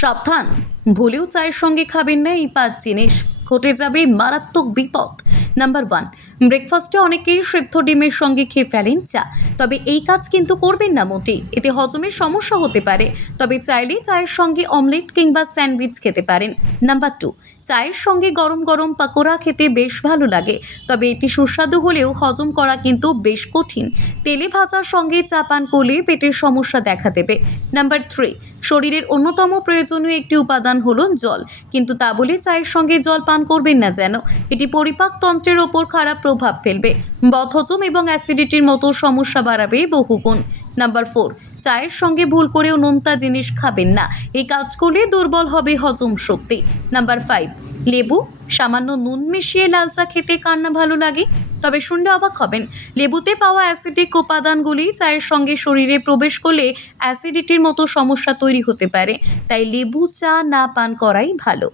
সাবধান, ভুলেও চায়ের সঙ্গে খাবেন না এই 5 জিনিস, ঘটে যাবে মারাত্মক বিপদ। নাম্বার 1, ব্রেকফাস্টে অনেকেই সিদ্ধ ডিমের সঙ্গে খেয়ে ফেলেন চা। তবে এই কাজ কিন্তু করবেন না মোটেই, এতে হজমের সমস্যা হতে পারে। তবে চাইলে চায়ের সঙ্গে অমলেট কিংবা স্যান্ডউইচ খেতে পারেন। নাম্বার 2, চায়ের সঙ্গে গরম গরম পাকোড়া খেতে বেশ ভালো লাগে, তবে এটি সুস্বাদু হলেও হজম করা কিন্তু বেশ কঠিন। তেলে ভাজার সঙ্গে চা পান করলে পেটের সমস্যা দেখা দেবে। নাম্বার 3, শরীরের অন্যতম প্রয়োজনীয় একটি উপাদান হলো জল, কিন্তু তা বলে চায়ের সঙ্গে জল পান করবেন না যেন, এটি পরিপাক তন্ত্রের ওপর খারাপ প্রভাব ফেলবে, বদহজম এবং অ্যাসিডিটির মতো সমস্যা বাড়াবে বহুগুণ। নাম্বার 4, চায়ের সঙ্গে ভুল করেও নোনতা জিনিস খাবেন না, এই কাজ করলে দুর্বল হবে হজম শক্তি। নাম্বার 5, লেবু, সামান্য নুন মিশিয়ে লাল চা খেতে কার না ভালো লাগে? তবে শুনলে অবাক হবেন, লেবুতে পাওয়া অ্যাসিডিক উপাদানগুলি চায়ের সঙ্গে শরীরে প্রবেশ করলে অ্যাসিডিটির মতো সমস্যা তৈরি হতে পারে, তাই লেবু চা না পান করাই ভালো।